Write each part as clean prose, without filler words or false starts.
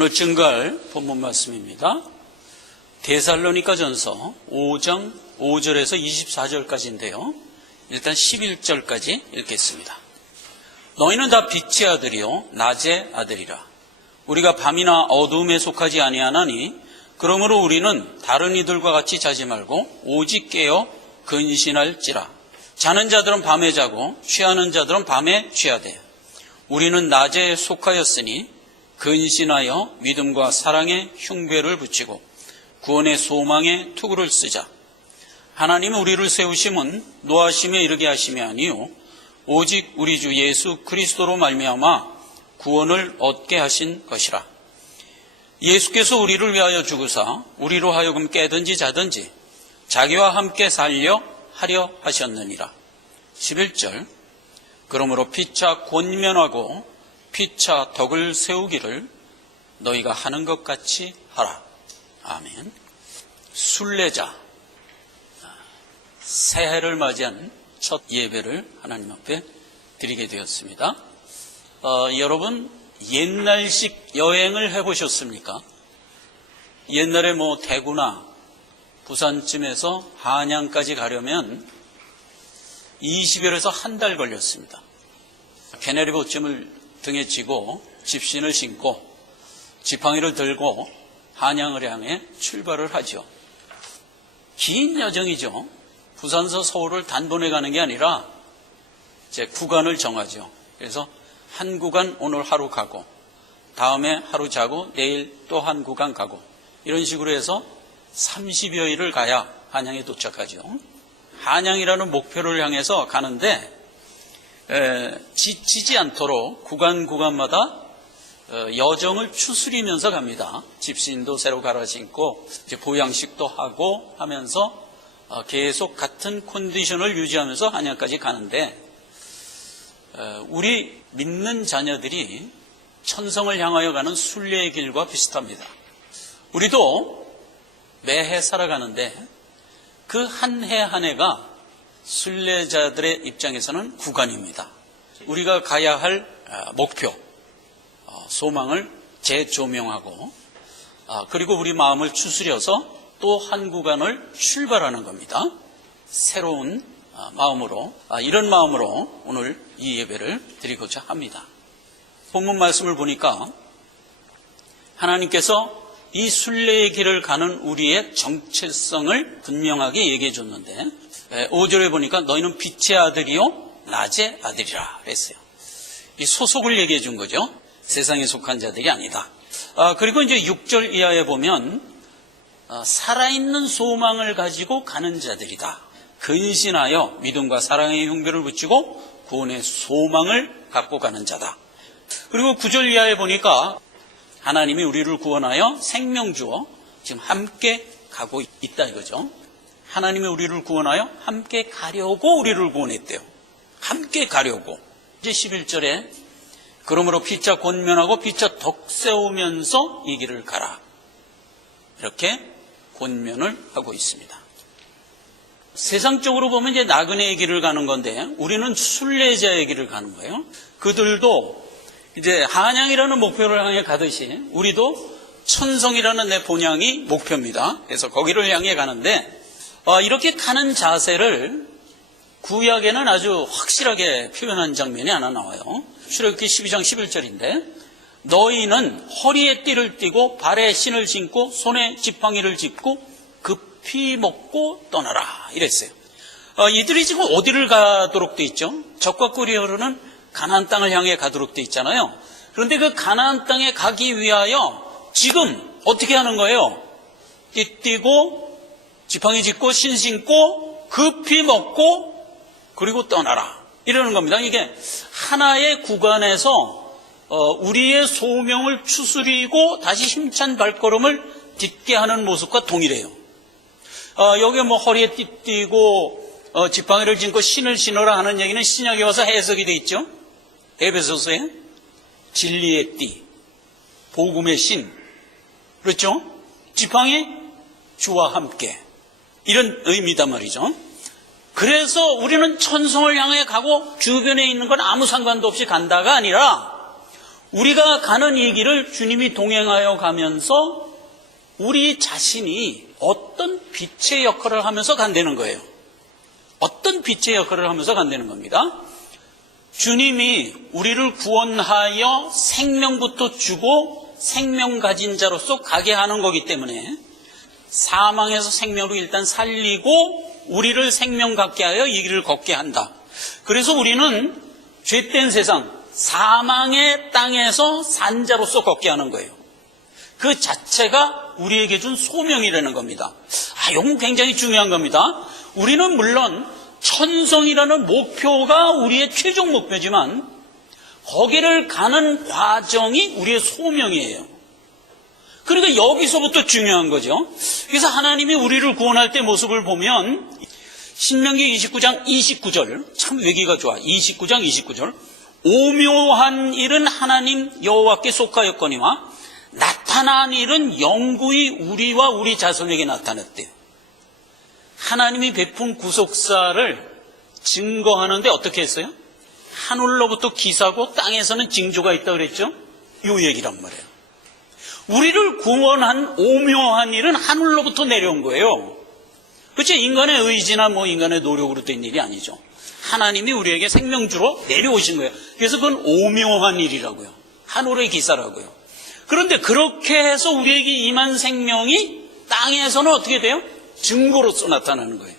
오늘 증거할 본문 말씀입니다. 데살로니가전서 5장 5절에서 24절까지인데요. 일단 11절까지 읽겠습니다. 너희는 다 빛의 아들이요 낮의 아들이라. 우리가 밤이나 어두움에 속하지 아니하나니 그러므로 우리는 다른 이들과 같이 자지 말고 오직 깨어 근신할지라. 자는 자들은 밤에 자고 취하는 자들은 밤에 취하되 우리는 낮에 속하였으니 근신하여 믿음과 사랑의 흉배를 붙이고 구원의 소망의 투구를 쓰자. 하나님은 우리를 세우심은 노하심에 이르게 하심이 아니요 오직 우리 주 예수 그리스도로 말미암아 구원을 얻게 하신 것이라. 예수께서 우리를 위하여 죽으사 우리로 하여금 깨든지 자든지 자기와 함께 살려 하려 하셨느니라. 11절 그러므로 피차 권면하고 피차 덕을 세우기를 너희가 하는 것 같이 하라. 아멘. 순례자, 새해를 맞이한 첫 예배를 하나님 앞에 드리게 되었습니다. 여러분 옛날식 여행을 해보셨습니까? 옛날에 대구나 부산쯤에서 한양까지 가려면 20여일에서 한 달 걸렸습니다. 개나리 보쯤을 등에 지고 집신을 신고 지팡이를 들고 한양을 향해 출발을 하죠. 긴 여정이죠. 부산서 서울을 단번에 가는 게 아니라 이제 구간을 정하죠. 그래서 한 구간 오늘 하루 가고 다음에 하루 자고 내일 또 한 구간 가고 이런 식으로 해서 30여일을 가야 한양에 도착하죠. 한양이라는 목표를 향해서 가는데 지치지 않도록 구간마다 여정을 추스리면서 갑니다. 집신도 새로 갈아 신고 이제 보양식도 하고 하면서 계속 같은 컨디션을 유지하면서 한양까지 가는데 우리 믿는 자녀들이 천성을 향하여 가는 순례의 길과 비슷합니다. 우리도 매해 살아가는데 그 한 해 한 해가 순례자들의 입장에서는 구간입니다. 우리가 가야 할 목표, 소망을 재조명하고 그리고 우리 마음을 추스려서 또 한 구간을 출발하는 겁니다. 새로운 마음으로, 이런 마음으로 오늘 이 예배를 드리고자 합니다. 본문 말씀을 보니까 하나님께서 이 순례의 길을 가는 우리의 정체성을 분명하게 얘기해 줬는데 5절에 보니까 너희는 빛의 아들이요 낮의 아들이라 그랬어요. 이 소속을 얘기해 준 거죠. 세상에 속한 자들이 아니다. 그리고 이제 6절 이하에 보면 살아있는 소망을 가지고 가는 자들이다. 근신하여 믿음과 사랑의 흉배를 붙이고 구원의 소망을 갖고 가는 자다. 그리고 9절 이하에 보니까 하나님이 우리를 구원하여 생명 주어 지금 함께 가고 있다 이거죠. 하나님이 우리를 구원하여 함께 가려고 우리를 구원했대요. 함께 가려고. 이제 11절에 그러므로 피차 권면하고 피차 덕 세우면서 이 길을 가라. 이렇게 권면을 하고 있습니다. 세상적으로 보면 이제 나그네의 길을 가는 건데 우리는 순례자의 길을 가는 거예요. 그들도 이제 한양이라는 목표를 향해 가듯이 우리도 천성이라는 내 본향이 목표입니다. 그래서 거기를 향해 가는데 이렇게 가는 자세를 구약에는 아주 확실하게 표현한 장면이 하나 나와요. 출애굽기 12장 11절인데 너희는 허리에 띠를 띠고 발에 신을 신고 손에 지팡이를 짚고 급히 먹고 떠나라 이랬어요. 이들이 지금 어디를 가도록 돼 있죠? 적과 꿀이 흐르는 가나안 땅을 향해 가도록 돼 있잖아요. 그런데 그 가나안 땅에 가기 위하여 지금 어떻게 하는 거예요? 띠 띠고 지팡이 짚고 신 신고 급히 먹고 그리고 떠나라 이러는 겁니다. 이게 하나의 구간에서 우리의 소명을 추스리고 다시 힘찬 발걸음을 딛게 하는 모습과 동일해요. 여기 허리에 띠 띠고 지팡이를 짚고 신을 신어라 하는 얘기는 신약에 와서 해석이 돼 있죠. 에베소서에 진리의 띠, 복음의 신, 그렇죠? 지팡이 주와 함께 이런 의미단 말이죠. 그래서 우리는 천성을 향해 가고 주변에 있는 건 아무 상관도 없이 간다가 아니라 우리가 가는 이 길을 주님이 동행하여 가면서 우리 자신이 어떤 빛의 역할을 하면서 간다는 거예요. 어떤 빛의 역할을 하면서 간다는 겁니다. 주님이 우리를 구원하여 생명부터 주고 생명 가진 자로서 가게 하는 거기 때문에 사망에서 생명으로 일단 살리고 우리를 생명 갖게 하여 이 길을 걷게 한다. 그래서 우리는 죄된 세상, 사망의 땅에서 산자로서 걷게 하는 거예요. 그 자체가 우리에게 준 소명이라는 겁니다. 이건 굉장히 중요한 겁니다. 우리는 물론 천성이라는 목표가 우리의 최종 목표지만 거기를 가는 과정이 우리의 소명이에요. 그러니까 여기서부터 중요한 거죠. 그래서 하나님이 우리를 구원할 때 모습을 보면 신명기 29장 29절 참 외기가 좋아. 29장 29절 오묘한 일은 하나님 여호와께 속하였거니와 나타난 일은 영구히 우리와 우리 자손에게 나타났대요. 하나님이 베푼 구속사를 증거하는데 어떻게 했어요? 하늘로부터 기사고 땅에서는 징조가 있다고 그랬죠? 이 얘기란 말이에요. 우리를 구원한 오묘한 일은 하늘로부터 내려온 거예요. 그렇죠? 인간의 의지나 인간의 노력으로 된 일이 아니죠. 하나님이 우리에게 생명주로 내려오신 거예요. 그래서 그건 오묘한 일이라고요. 하늘의 기사라고요. 그런데 그렇게 해서 우리에게 임한 생명이 땅에서는 어떻게 돼요? 증거로서 나타나는 거예요.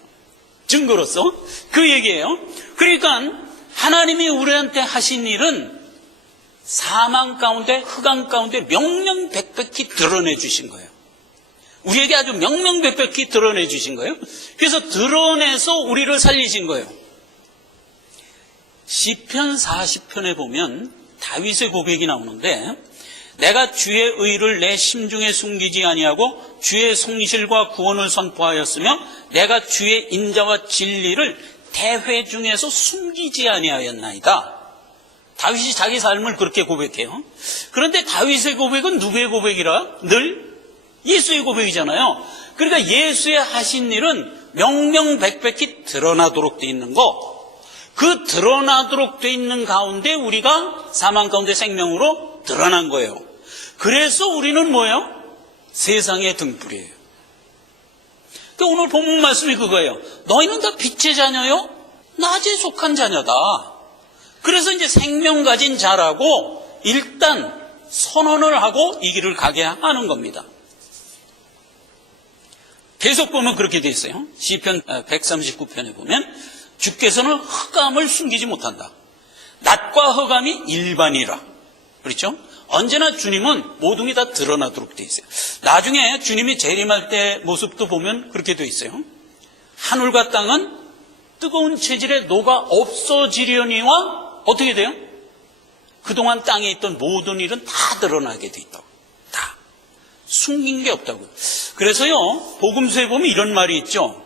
증거로서. 그 얘기예요. 그러니까 하나님이 우리한테 하신 일은 사망 가운데 흑암 가운데 명명백백히 드러내 주신 거예요. 우리에게 아주 명명백백히 드러내 주신 거예요. 그래서 드러내서 우리를 살리신 거예요. 시편 40편에 보면 다윗의 고백이 나오는데 내가 주의 의를 내 심중에 숨기지 아니하고 주의 성실과 구원을 선포하였으며 내가 주의 인자와 진리를 대회 중에서 숨기지 아니하였나이다. 다윗이 자기 삶을 그렇게 고백해요. 그런데 다윗의 고백은 누구의 고백이라? 늘 예수의 고백이잖아요. 그러니까 예수의 하신 일은 명명백백히 드러나도록 돼 있는 거. 그 드러나도록 돼 있는 가운데 우리가 사망 가운데 생명으로 드러난 거예요. 그래서 우리는 뭐예요? 세상의 등불이에요. 그러니까 오늘 본문 말씀이 그거예요. 너희는 다 빛의 자녀요? 낮에 속한 자녀다. 그래서 이제 생명 가진 자라고 일단 선언을 하고 이 길을 가게 하는 겁니다. 계속 보면 그렇게 돼 있어요. 시편 139편에 보면 주께서는 흑암을 숨기지 못한다. 낮과 흑암이 일반이라. 그렇죠? 언제나 주님은 모든 게 다 드러나도록 돼 있어요. 나중에 주님이 재림할 때 모습도 보면 그렇게 돼 있어요. 하늘과 땅은 뜨거운 체질에 녹아 없어지려니와 어떻게 돼요? 그동안 땅에 있던 모든 일은 다 드러나게 돼 있다고. 다. 숨긴 게 없다고요. 그래서요, 복음서에 보면 이런 말이 있죠.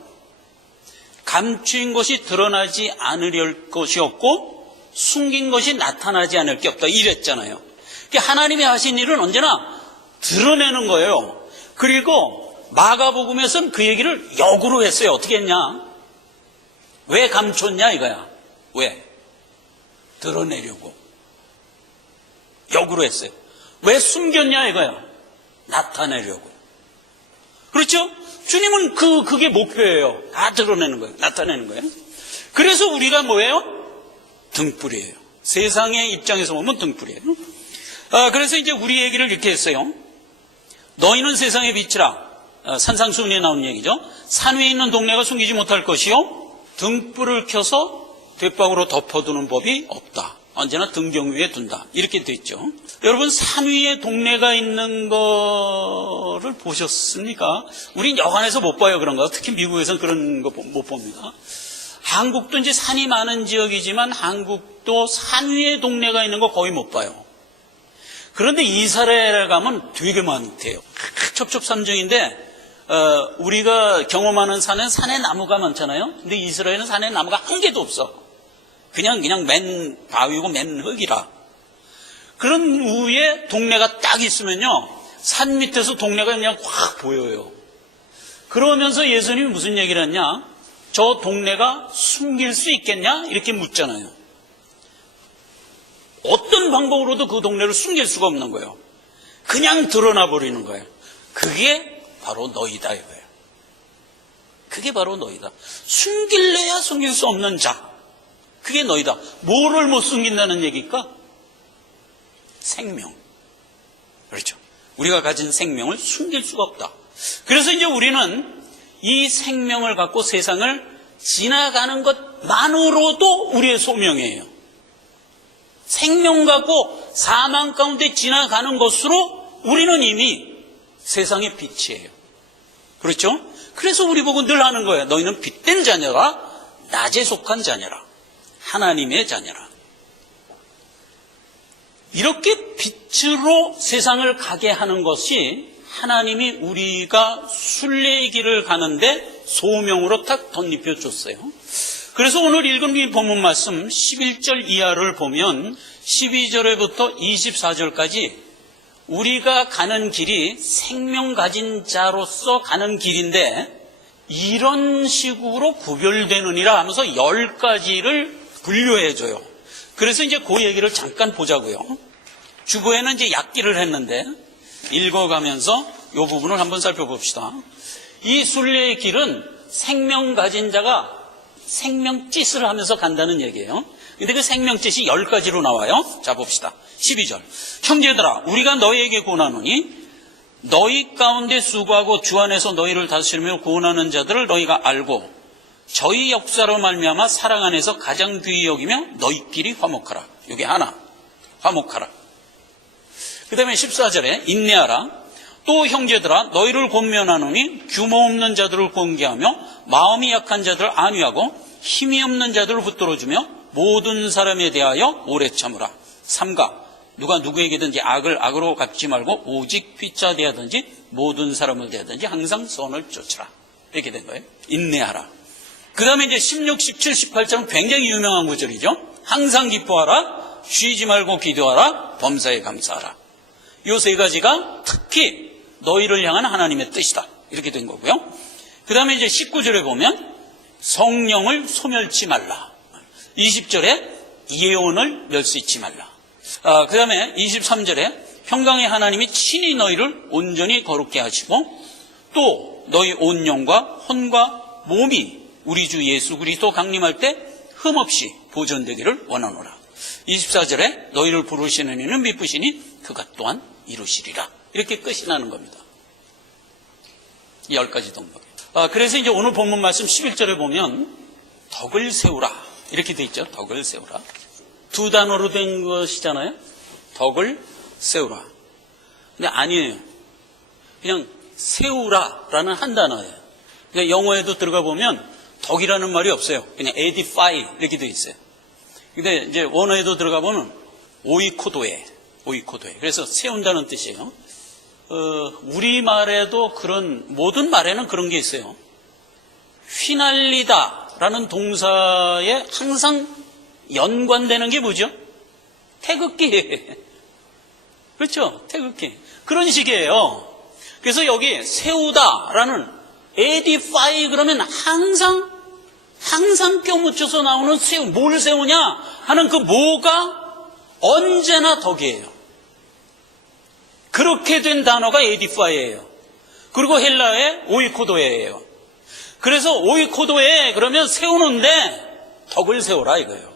감추인 것이 드러나지 않으려 것이 없고 숨긴 것이 나타나지 않을 게 없다. 이랬잖아요. 하나님이 하신 일은 언제나 드러내는 거예요. 그리고 마가복음에서는 그 얘기를 역으로 했어요. 어떻게 했냐? 왜 감췄냐 이거야. 왜? 드러내려고. 역으로 했어요. 왜 숨겼냐 이거야. 나타내려고. 그렇죠? 주님은 그게 목표예요. 다 드러내는 거예요. 나타내는 거예요. 그래서 우리가 뭐예요? 등불이에요. 세상의 입장에서 보면 등불이에요. 그래서 이제 우리 얘기를 이렇게 했어요. 너희는 세상의 빛이라. 산상수훈에 나오는 얘기죠. 산 위에 있는 동네가 숨기지 못할 것이요. 등불을 켜서 뒷방으로 덮어두는 법이 없다. 언제나 등경 위에 둔다. 이렇게 돼 있죠. 여러분 산 위에 동네가 있는 거를 보셨습니까? 우린 여관에서 못 봐요. 그런 거. 특히 미국에서는 그런 거 못 봅니다. 한국도 이제 산이 많은 지역이지만 한국도 산 위에 동네가 있는 거 거의 못 봐요. 그런데 이스라엘에 가면 되게 많대요. 첩첩산중인데 우리가 경험하는 산은 산에 나무가 많잖아요. 근데 이스라엘은 산에 나무가 한 개도 없어. 그냥 맨 바위고 맨 흙이라. 그런 위에 동네가 딱 있으면요, 산 밑에서 동네가 그냥 확 보여요. 그러면서 예수님이 무슨 얘기를 했냐? 저 동네가 숨길 수 있겠냐? 이렇게 묻잖아요. 어떤 방법으로도 그 동네를 숨길 수가 없는 거예요. 그냥 드러나 버리는 거예요. 그게 바로 너희다 이거예요. 그게 바로 너희다. 숨길래야 숨길 수 없는 자. 그게 너희다. 뭐를 못 숨긴다는 얘기일까? 생명. 그렇죠. 우리가 가진 생명을 숨길 수가 없다. 그래서 이제 우리는 이 생명을 갖고 세상을 지나가는 것만으로도 우리의 소명이에요. 생명 갖고 사망 가운데 지나가는 것으로 우리는 이미 세상의 빛이에요. 그렇죠? 그래서 우리 보고 늘 하는 거예요. 너희는 빛된 자녀라, 낮에 속한 자녀라, 하나님의 자녀라. 이렇게 빛으로 세상을 가게 하는 것이 하나님이 우리가 순례의 길을 가는데 소명으로 딱 덧입혀 줬어요. 그래서 오늘 읽은 이 본문 말씀 11절 이하를 보면 12절부터 24절까지 우리가 가는 길이 생명 가진 자로서 가는 길인데 이런 식으로 구별되느니라 하면서 10가지를 분류해줘요. 그래서 이제 그 얘기를 잠깐 보자고요. 주보에는 이제 약기를 했는데 읽어가면서 이 부분을 한번 살펴봅시다. 이 순례의 길은 생명 가진 자가 생명짓을 하면서 간다는 얘기예요. 근데 그 생명짓이 10가지로 나와요. 자, 봅시다. 12절. 형제들아, 우리가 너희에게 권하노니 너희 가운데 수고하고 주 안에서 너희를 다스리며 구원하는 자들을 너희가 알고 저희 역사로 말미암아 사랑 안에서 가장 귀히 여기며 너희끼리 화목하라. 이게 하나. 화목하라. 그 다음에 14절에 인내하라. 또 형제들아, 너희를 권면하노니 규모 없는 자들을 권계하며 마음이 약한 자들을 안위하고 힘이 없는 자들을 붙들어주며 모든 사람에 대하여 오래 참으라. 삼가, 누가 누구에게든지 악을 악으로 갚지 말고 오직 피차 대하든지 모든 사람을 대하든지 항상 선을 쫓으라. 이렇게 된 거예요. 인내하라. 그 다음에 이제 16, 17, 18절은 굉장히 유명한 구절이죠. 항상 기뻐하라, 쉬지 말고 기도하라, 범사에 감사하라. 이 세 가지가 특히 너희를 향한 하나님의 뜻이다. 이렇게 된 거고요. 그 다음에 이제 19절에 보면 성령을 소멸치 말라. 20절에 예언을 멸시치 말라. 그 다음에 23절에 평강의 하나님이 친히 너희를 온전히 거룩게 하시고 또 너희 온 영과 혼과 몸이 우리 주 예수 그리스도 강림할 때 흠없이 보존되기를 원하노라. 24절에 너희를 부르시는 이는 미쁘시니 그가 또한 이루시리라. 이렇게 끝이 나는 겁니다. 이 10가지 동법. 그래서 이제 오늘 본문 말씀 11절에 보면 덕을 세우라. 이렇게 돼 있죠. 덕을 세우라. 두 단어로 된 것이잖아요. 덕을 세우라. 근데 아니에요. 그냥 세우라라는 한 단어예요. 그러니까 영어에도 들어가 보면 덕이라는 말이 없어요. 그냥 edify 이렇게 돼 있어요. 근데 이제 원어에도 들어가 보면 오이코도에. 그래서 세운다는 뜻이에요. 우리말에도 모든 말에는 그런 게 있어요. 휘날리다라는 동사에 항상 연관되는 게 뭐죠? 태극기. 그렇죠? 태극기. 그런 식이에요. 그래서 여기 세우다라는 edify 그러면 항상 껴묻혀서 나오는 뭘 세우냐 하는 그 뭐가 언제나 덕이에요. 그렇게 된 단어가 edify예요. 그리고 헬라의 오이코도에예요. 그래서 오이코도에 그러면 세우는데 덕을 세우라 이거예요.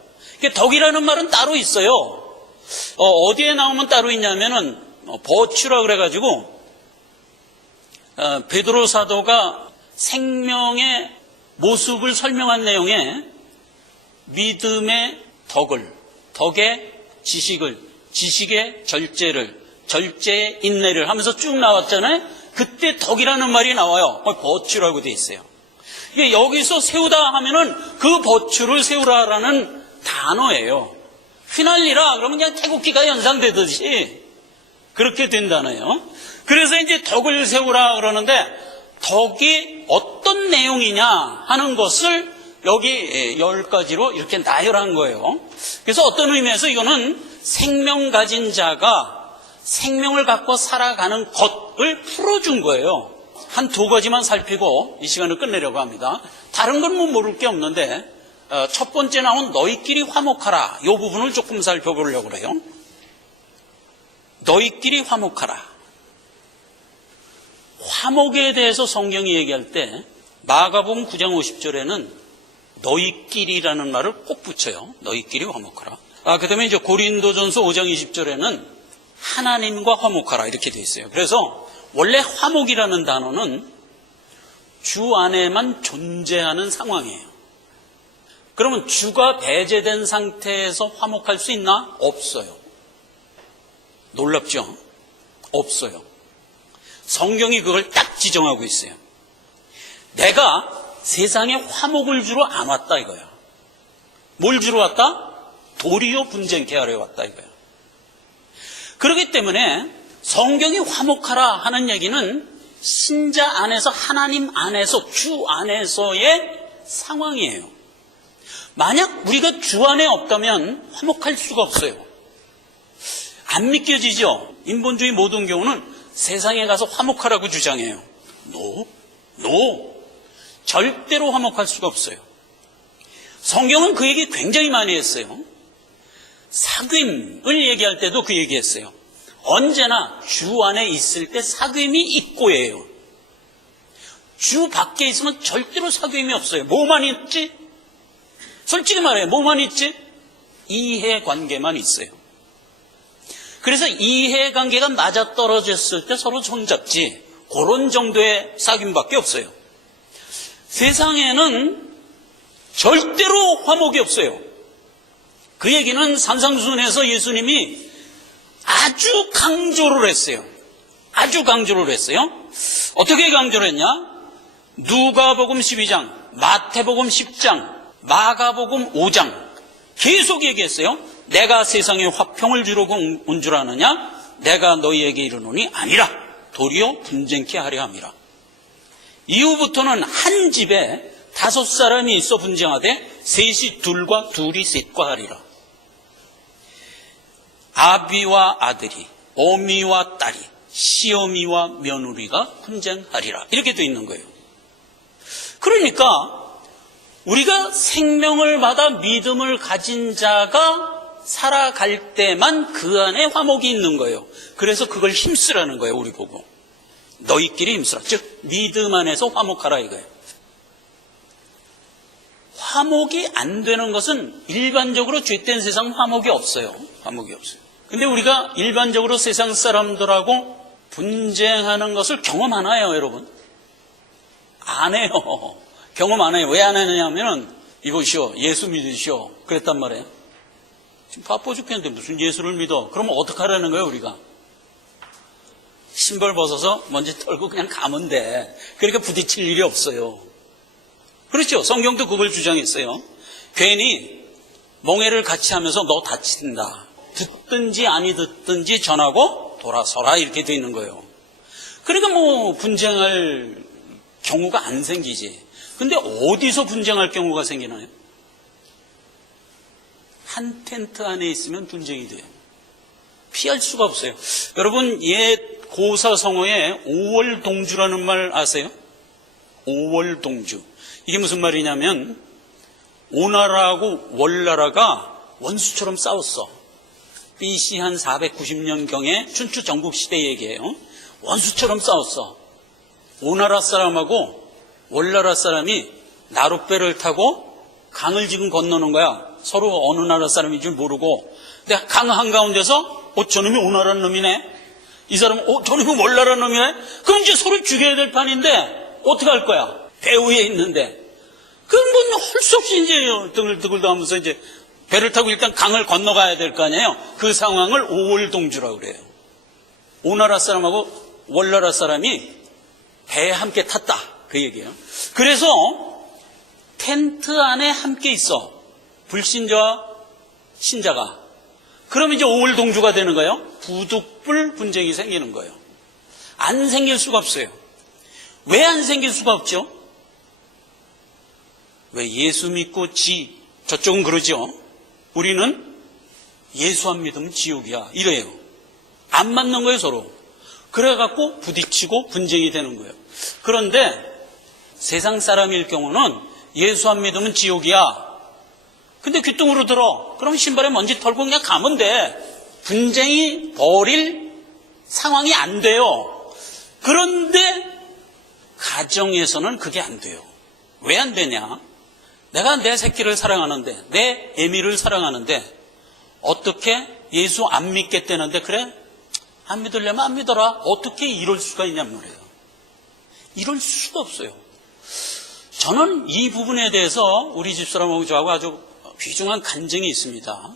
덕이라는 말은 따로 있어요. 어디에 나오면 따로 있냐면은 버추라 그래가지고 베드로 사도가 생명의 모습을 설명한 내용에 믿음의 덕의 지식을, 지식의 절제의 인내를 하면서 쭉 나왔잖아요. 그때 덕이라는 말이 나와요. 버추라고 돼 있어요. 이게 여기서 세우다 하면은 그 버추를 세우라라는 단어예요. 휘날리라 그러면 그냥 태국기가 연상되듯이 그렇게 된다네요. 그래서 이제 덕을 세우라 그러는데 덕이 어떤 내용이냐 하는 것을 여기 10가지로 이렇게 나열한 거예요. 그래서 어떤 의미에서 이거는 생명 가진 자가 생명을 갖고 살아가는 것을 풀어준 거예요. 한 2가지만 살피고 이 시간을 끝내려고 합니다. 다른 건 뭐 모를 게 없는데 첫 번째 나온 너희끼리 화목하라. 이 부분을 조금 살펴보려고 그래요. 너희끼리 화목하라. 화목에 대해서 성경이 얘기할 때 마가복음 9장 50절에는 너희끼리라는 말을 꼭 붙여요. 너희끼리 화목하라. 그 다음에 이제 고린도전서 5장 20절에는 하나님과 화목하라 이렇게 되어 있어요. 그래서 원래 화목이라는 단어는 주 안에만 존재하는 상황이에요. 그러면 주가 배제된 상태에서 화목할 수 있나? 없어요. 놀랍죠? 없어요. 성경이 그걸 딱 지정하고 있어요. 내가 세상에 화목을 주러 안 왔다 이거야. 뭘 주러 왔다? 도리어 분쟁케 하려 왔다 이거야. 그렇기 때문에 성경이 화목하라 하는 얘기는 신자 안에서, 하나님 안에서, 주 안에서의 상황이에요. 만약 우리가 주 안에 없다면 화목할 수가 없어요. 안 믿겨지죠? 인본주의 모든 경우는 세상에 가서 화목하라고 주장해요. No. 절대로 화목할 수가 없어요. 성경은 그 얘기 굉장히 많이 했어요. 사귐을 얘기할 때도 그 얘기했어요. 언제나 주 안에 있을 때 사귐이 있고예요. 주 밖에 있으면 절대로 사귐이 없어요. 뭐만 있지? 솔직히 말해요. 뭐만 있지? 이해관계만 있어요. 그래서 이해관계가 맞아떨어졌을 때 서로 손잡지, 그런 정도의 사귐밖에 없어요. 세상에는 절대로 화목이 없어요. 그 얘기는 산상수훈에서 예수님이 아주 강조를 했어요. 아주 강조를 했어요. 어떻게 강조를 했냐? 누가복음 12장, 마태복음 10장, 마가복음 5장 계속 얘기했어요. 내가 세상에 화평을 주려고 온 줄 아느냐? 내가 너희에게 이르노니 아니라 도리어 분쟁케 하려 함이라. 이후부터는 한 집에 5사람이 있어 분쟁하되 셋이 둘과 둘이 셋과 하리라. 아비와 아들이, 어미와 딸이, 시어미와 며느리가 분쟁하리라. 이렇게 돼 있는 거예요. 그러니까 우리가 생명을 받아 믿음을 가진 자가 살아갈 때만 그 안에 화목이 있는 거예요. 그래서 그걸 힘쓰라는 거예요. 우리 보고 너희끼리 힘쓰라. 즉 믿음 안에서 화목하라 이거예요. 화목이 안 되는 것은 일반적으로 죄된 세상 화목이 없어요. 화목이 없어요. 근데 우리가 일반적으로 세상 사람들하고 분쟁하는 것을 경험하나요, 여러분? 안 해요. 경험 안 해요. 왜 안 하느냐면 이보시오, 예수 믿으시오 그랬단 말이에요. 지금 바빠 죽겠는데 무슨 예수를 믿어? 그러면 어떡하라는 거예요, 우리가? 신발 벗어서 먼지 털고 그냥 가면 돼. 그러니까 부딪힐 일이 없어요. 그렇죠? 성경도 그걸 주장했어요. 괜히 멍해를 같이 하면서 너 다친다. 듣든지 아니 듣든지 전하고 돌아서라 이렇게 돼 있는 거예요. 그러니까 뭐 분쟁할 경우가 안 생기지. 근데 어디서 분쟁할 경우가 생기나요? 한 텐트 안에 있으면 분쟁이 돼요. 피할 수가 없어요. 여러분 옛 고사성어에 오월동주라는 말 아세요? 오월동주. 이게 무슨 말이냐면 오나라하고 월나라가 원수처럼 싸웠어. BC 한 490년경에 춘추 전국시대 얘기예요. 원수처럼 싸웠어. 오나라 사람하고 월나라 사람이 나룻배를 타고 강을 지금 건너는 거야. 서로 어느 나라 사람인 줄 모르고. 근데 강 한가운데서 저놈이 오나라 놈이네. 이 사람은 저놈이 월나라 놈이네. 그럼 이제 서로 죽여야 될 판인데 어떻게 할 거야? 배 위에 있는데. 그럼 뭐 할 수 없이 이제 등을 들고 하면서 이제 배를 타고 일단 강을 건너가야 될 거 아니에요. 그 상황을 오월동주라고 그래요. 오나라 사람하고 월나라 사람이 배에 함께 탔다. 그 얘기예요. 그래서 텐트 안에 함께 있어. 불신자와 신자가. 그러면 이제 오월동주가 되는 거예요. 부득불 분쟁이 생기는 거예요. 안 생길 수가 없어요. 왜 안 생길 수가 없죠? 왜 예수 믿고 저쪽은 그러죠. 우리는 예수 안 믿으면 지옥이야. 이래요. 안 맞는 거예요, 서로. 그래갖고 부딪히고 분쟁이 되는 거예요. 그런데 세상 사람일 경우는 예수 안 믿으면 지옥이야. 근데 귀뚱으로 들어. 그럼 신발에 먼지 털고 그냥 가면 돼. 분쟁이 벌일 상황이 안 돼요. 그런데 가정에서는 그게 안 돼요. 왜 안 되냐? 내가 내 새끼를 사랑하는데, 내 애미를 사랑하는데 어떻게 예수 안 믿겠다는데 그래? 안 믿으려면 안 믿어라. 어떻게 이럴 수가 있냔 말이에요. 이럴 수가 없어요. 저는 이 부분에 대해서 우리 집사람하고 저하고 아주 귀중한 간증이 있습니다.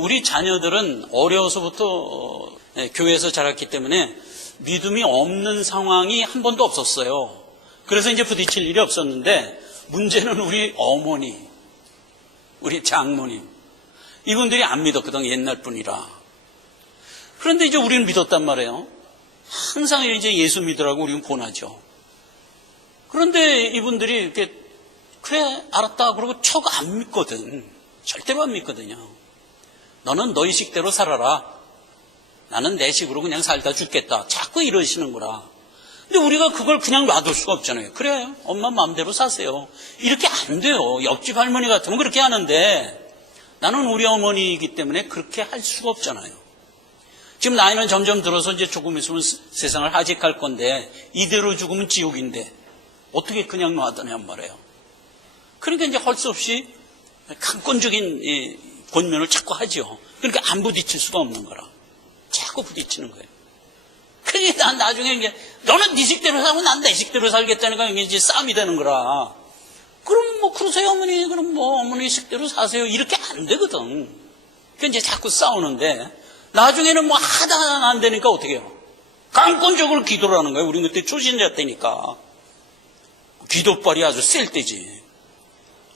우리 자녀들은 어려서부터 교회에서 자랐기 때문에 믿음이 없는 상황이 한 번도 없었어요. 그래서 이제 부딪힐 일이 없었는데 문제는 우리 어머니, 우리 장모님, 이분들이 안 믿었거든, 옛날 분이라. 그런데 이제 우리는 믿었단 말이에요. 항상 이제 예수 믿으라고 우리는 권하죠. 그런데 이분들이 이렇게 그래 알았다 그러고 척 안 믿거든. 절대로 안 믿거든요. 너는 너희 식대로 살아라. 나는 내 식으로 그냥 살다 죽겠다. 자꾸 이러시는 거라. 근데 우리가 그걸 그냥 놔둘 수가 없잖아요. 그래 엄마 마음대로 사세요. 이렇게 안 돼요. 옆집 할머니 같으면 그렇게 하는데 나는 우리 어머니이기 때문에 그렇게 할 수가 없잖아요. 지금 나이는 점점 들어서 이제 조금 있으면 세상을 하직할 건데 이대로 죽으면 지옥인데 어떻게 그냥 놔두냔 말이에요. 그러니까 이제 할 수 없이 강권적인 권면을 자꾸 하죠. 그러니까 안 부딪힐 수가 없는 거라. 자꾸 부딪히는 거예요. 그러니까 난 나중에 이제 너는 네 식대로 살고 난 내 식대로 살겠다니까 이제 싸움이 되는 거라. 그럼 뭐 그러세요 어머니, 그럼 뭐 어머니 식대로 사세요. 이렇게 안 되거든. 그러니까 이제 자꾸 싸우는데 나중에는 뭐 하다 안 되니까 어떻게 해요? 강권적으로 기도를 하는 거예요. 우리 그때 초신자 때니까. 기도빨이 아주 셀 때지.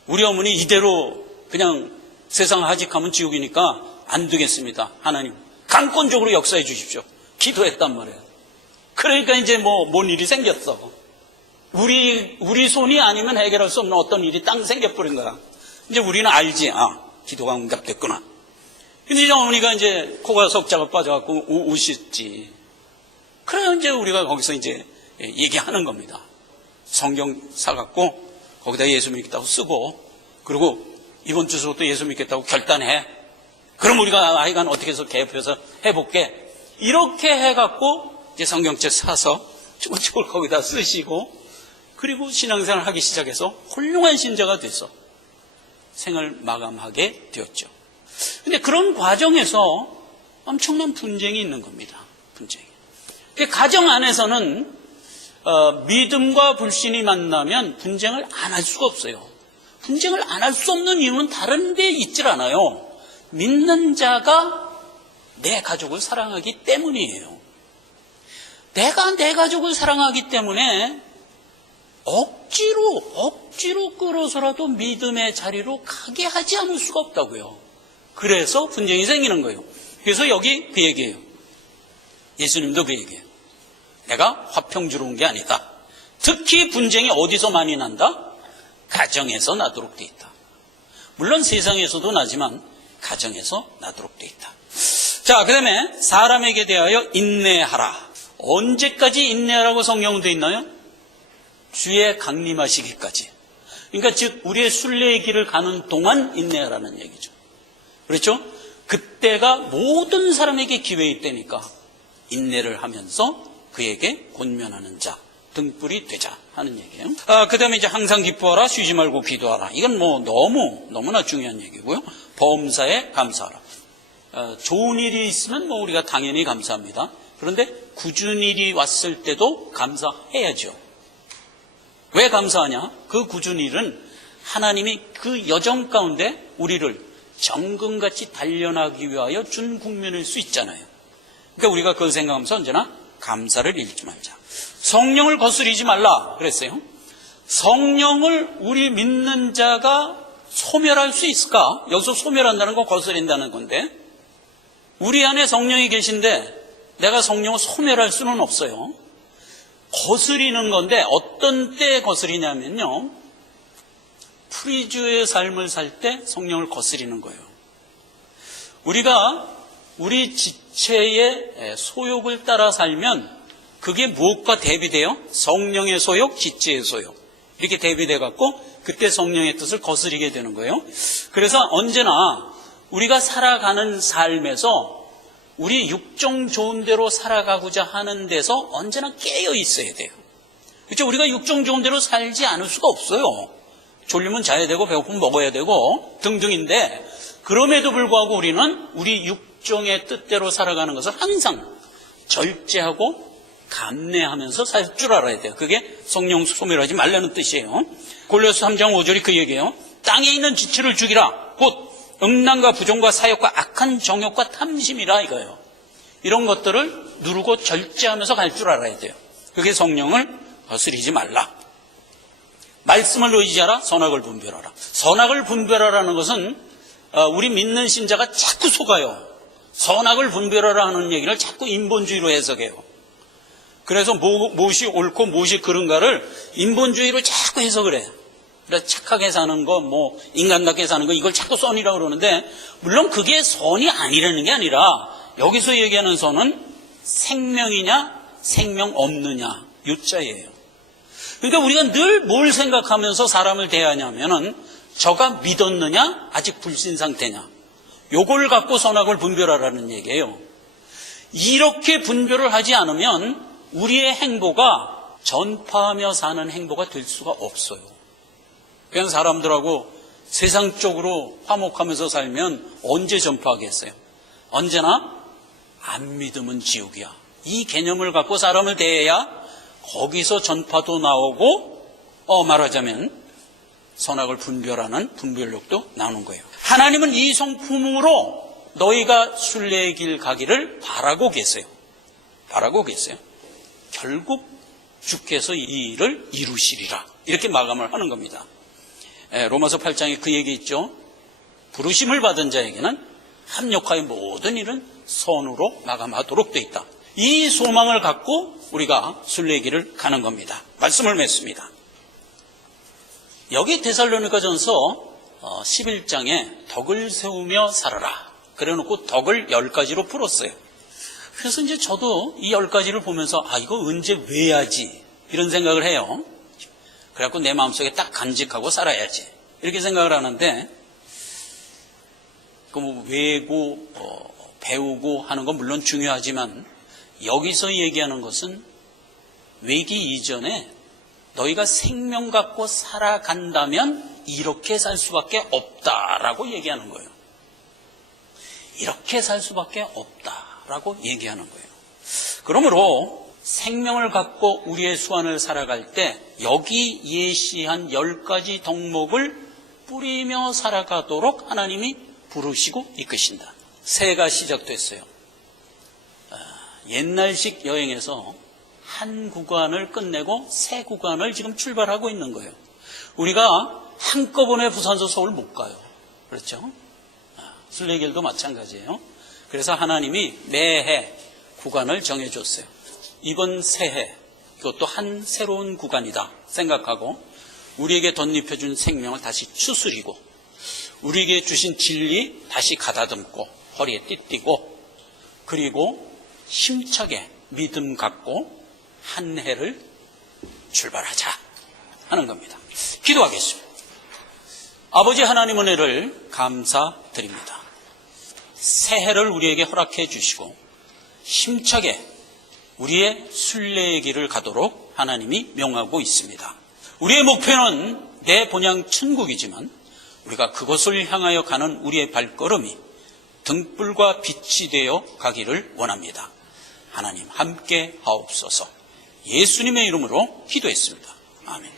우리 어머니 이대로 그냥 세상 하직하면 지옥이니까 안 되겠습니다. 하나님 강권적으로 역사해 주십시오. 기도했단 말이에요. 그러니까 이제 뭔 일이 생겼어. 우리 손이 아니면 해결할 수 없는 어떤 일이 딱 생겨버린 거야. 이제 우리는 알지. 기도가 응답됐구나. 근데 이제 어머니가 이제 코가 석자가 빠져갖고 우셨지. 그래야 이제 우리가 거기서 이제 얘기하는 겁니다. 성경 사갖고 거기다 예수 믿겠다고 쓰고, 그리고 이번 주부터 예수 믿겠다고 결단해. 그럼 우리가 하여간 어떻게 해서 개업해서 해볼게. 이렇게 해갖고 이제 성경책 사서 쭉쭉 거기다 쓰시고, 그리고 신앙생활을 하기 시작해서 훌륭한 신자가 돼서 생을 마감하게 되었죠. 근데 그런 과정에서 엄청난 분쟁이 있는 겁니다. 분쟁이. 가정 안에서는 믿음과 불신이 만나면 분쟁을 안 할 수가 없어요. 분쟁을 안 할 수 없는 이유는 다른 데 있질 않아요. 믿는 자가 내 가족을 사랑하기 때문이에요. 내가 내 가족을 사랑하기 때문에 억지로 끌어서라도 믿음의 자리로 가게 하지 않을 수가 없다고요. 그래서 분쟁이 생기는 거예요. 그래서 여기 그 얘기예요. 예수님도 그 얘기예요. 내가 화평 주러 온 게 아니다. 특히 분쟁이 어디서 많이 난다? 가정에서 나도록 돼 있다. 물론 세상에서도 나지만 가정에서 나도록 돼 있다. 자, 그 다음에 사람에게 대하여 인내하라. 언제까지 인내하라고 성경은 돼 있나요? 주의 강림하시기까지. 그러니까 즉 우리의 순례의 길을 가는 동안 인내하라는 얘기죠. 그렇죠? 그때가 모든 사람에게 기회일 때니까 인내를 하면서 그에게 권면하는 자, 등불이 되자 하는 얘기예요. 그 다음에 이제 항상 기뻐하라, 쉬지 말고 기도하라. 이건 너무나 중요한 얘기고요. 범사에 감사하라. 좋은 일이 있으면 우리가 당연히 감사합니다. 그런데 굳은 일이 왔을 때도 감사해야죠. 왜 감사하냐? 그 굳은 일은 하나님이 그 여정 가운데 우리를 정금같이 단련하기 위하여 준 국면일 수 있잖아요. 그러니까 우리가 그걸 생각하면서 언제나 감사를 잃지 말자. 성령을 거스리지 말라 그랬어요. 성령을 우리 믿는 자가 소멸할 수 있을까? 여기서 소멸한다는 건 거스린다는 건데, 우리 안에 성령이 계신데 내가 성령을 소멸할 수는 없어요. 거스리는 건데 어떤 때 거스리냐면요, 프리주의 삶을 살 때 성령을 거스리는 거예요. 우리가 우리 지체의 소욕을 따라 살면 그게 무엇과 대비돼요? 성령의 소욕, 지체의 소욕. 이렇게 대비돼 갖고 그때 성령의 뜻을 거스리게 되는 거예요. 그래서 언제나 우리가 살아가는 삶에서 우리 육종 좋은 대로 살아가고자 하는 데서 언제나 깨어 있어야 돼요. 그렇죠? 우리가 육종 좋은 대로 살지 않을 수가 없어요. 졸리면 자야 되고 배고프면 먹어야 되고 등등인데, 그럼에도 불구하고 우리는 우리 육종의 뜻대로 살아가는 것을 항상 절제하고 감내하면서 살 줄 알아야 돼요. 그게 성령 소멸하지 말라는 뜻이에요. 골로새 3장 5절이 그 얘기예요. 땅에 있는 지체를 죽이라. 곧 음란과 부정과 사욕과 악한 정욕과 탐심이라 이거예요. 이런 것들을 누르고 절제하면서 갈 줄 알아야 돼요. 그게 성령을 거스리지 말라. 말씀을 의지하라. 선악을 분별하라. 선악을 분별하라는 것은 우리 믿는 신자가 자꾸 속아요. 선악을 분별하라 하는 얘기를 자꾸 인본주의로 해석해요. 그래서 무엇이 옳고 무엇이 그른가를 인본주의로 자꾸 해석을 해요. 그래서 착하게 사는 거, 인간답게 사는 거, 이걸 자꾸 선이라고 그러는데, 물론 그게 선이 아니라는 게 아니라, 여기서 얘기하는 선은 생명이냐, 생명 없느냐, 요자예요. 그러니까 우리가 늘 뭘 생각하면서 사람을 대하냐면은, 저가 믿었느냐, 아직 불신 상태냐, 요걸 갖고 선악을 분별하라는 얘기예요. 이렇게 분별을 하지 않으면 우리의 행보가 전파하며 사는 행보가 될 수가 없어요. 그냥 사람들하고 세상적으로 화목하면서 살면 언제 전파하겠어요? 언제나 안 믿으면 지옥이야. 이 개념을 갖고 사람을 대해야 거기서 전파도 나오고 말하자면 선악을 분별하는 분별력도 나오는 거예요. 하나님은 이 성품으로 너희가 순례의 길 가기를 바라고 계세요. 바라고 계세요. 결국 주께서 이 일을 이루시리라. 이렇게 마감을 하는 겁니다. 로마서 8장에 그 얘기 있죠. 부르심을 받은 자에게는 합력하여 모든 일은 선으로 마감하도록 돼 있다. 이 소망을 갖고 우리가 순례의 길을 가는 겁니다. 말씀을 맺습니다. 여기 데살로니가전서 11장에 덕을 세우며 살아라. 그래놓고 덕을 10가지로 풀었어요. 그래서 이제 저도 이 10가지를 보면서 이거 언제 외야지 이런 생각을 해요. 그래갖고 내 마음속에 딱 간직하고 살아야지 이렇게 생각을 하는데, 외고 배우고 하는 건 물론 중요하지만 여기서 얘기하는 것은 외기 이전에 너희가 생명 갖고 살아간다면 이렇게 살 수밖에 없다라고 얘기하는 거예요. 이렇게 살 수밖에 없다라고 얘기하는 거예요. 그러므로 생명을 갖고 우리의 수완을 살아갈 때 여기 예시한 10가지 덕목을 뿌리며 살아가도록 하나님이 부르시고 이끄신다. 새해가 시작됐어요. 옛날식 여행에서 한 구간을 끝내고 새 구간을 지금 출발하고 있는 거예요. 우리가 한꺼번에 부산서 서울 못 가요. 그렇죠? 순례길도 마찬가지예요. 그래서 하나님이 매해 구간을 정해줬어요. 이번 새해 이것도 한 새로운 구간이다 생각하고 우리에게 덧입혀준 생명을 다시 추스리고 우리에게 주신 진리 다시 가다듬고 허리에 띠띠고 그리고 힘차게 믿음 갖고 한 해를 출발하자 하는 겁니다. 기도하겠습니다. 아버지 하나님 은혜를 감사드립니다. 새해를 우리에게 허락해 주시고 힘차게 우리의 순례의 길을 가도록 하나님이 명하고 있습니다. 우리의 목표는 내 본향 천국이지만 우리가 그것을 향하여 가는 우리의 발걸음이 등불과 빛이 되어 가기를 원합니다. 하나님 함께 하옵소서. 예수님의 이름으로 기도했습니다. 아멘.